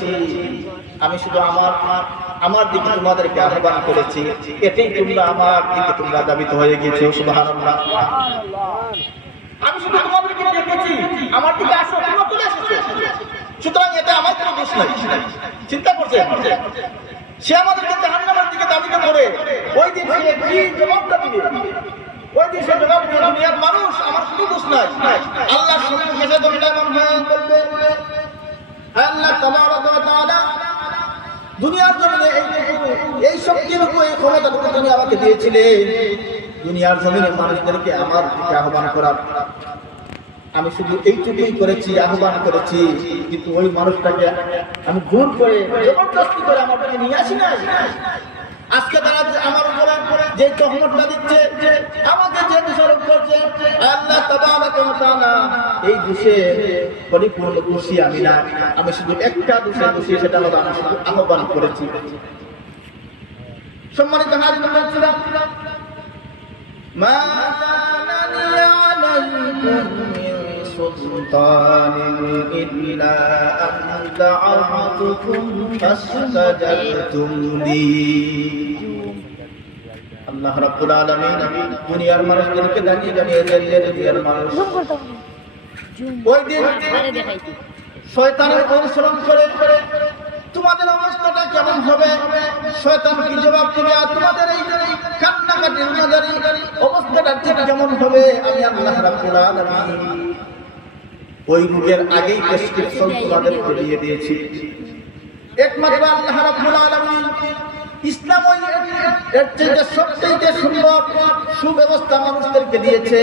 করেছি, আমি শুধু আমার দিকে তোমাদেরকে আহ্বান করেছি, এতেই তোমরা আমার দিকে তোমরা ধাবিত হয়ে গেছো। সুবহানাল্লাহ। আমি শুধু তোমাদেরকে ডেকেছি, আমার দিকে আসো, তোমরা চলে এসেছো। সুতরাং এতে আমার কোনো দোষ নাই। চিন্তা করছেন, সে আমাদেরকে জাহান্নামের দিকে ধাবিত করে ওই দিন সে কি জবাবটা দিবে? ওই দিন সে জবাব দিবে, দুনিয়ার মানুষ আমার কোনো দোষ নাই। আল্লাহর সম্মুখে সে দণ্ডায়মান হয়ে বলবে, আল্লাহ তাবারক ওয়া তাআলা দুনিয়ার জমিনে এই শক্তিটুকু, এই ক্ষমতাটুকু তুমি আমাকে দিয়েছিলেন দুনিয়ার জমিনের মানুষদেরকে আমার দিকে আহ্বান করার। আমি শুধু এইটুকুই করেছি, আহ্বান করেছি, কিন্তু ওই মানুষটাকে আমি ভুল করে জবরদস্তি করে আমার কাছে নিয়ে আসি নাই। আজকে তারা আমার উপরে যে তহমতটা দিচ্ছে, আমাকে যে দোষারোপ করছে, আল্লাহ তাবারক ওয়া তাআলা এই দোষে পরিপূর্ণ দোষী আমি না। আমি শুধু একটা দোষে দোষী, সেটা হলো আমি শুধু আহ্বান করেছি। সম্মানিত হাজির বলছিলাম, মা কানা লি আলাইকুম মিন সুলতানিন ইল্লা আন দা'আতুকুম ফাসতাজাবতুম লি। আল্লাহ রাব্বুল আলামিন দুনিয়ার মানুষদেরকে জানিয়ে দিলেন, দুনিয়ার মানুষ ওই দিন শয়তানের অনুসরণ করে তোমাদের অবস্থাটা কেমন হবে, শয়তান কি জবাব দিবে, আর তোমাদের এই কান্নাকাটি উনাদারি অবস্থাটা ঠিক কেমন হবে, আমি আল্লাহ রাব্বুল আলামিন ওই যুগের আগেই প্রেসক্রিপশন তোমাদেরকে দিয়ে দিয়েছি। একমাত্র আল্লাহ রাব্বুল আলামিন ইসলাম এর চেয়ে সবচেয়ে সুন্দর সুব্যবস্থা মানুষদেরকে দিয়েছে।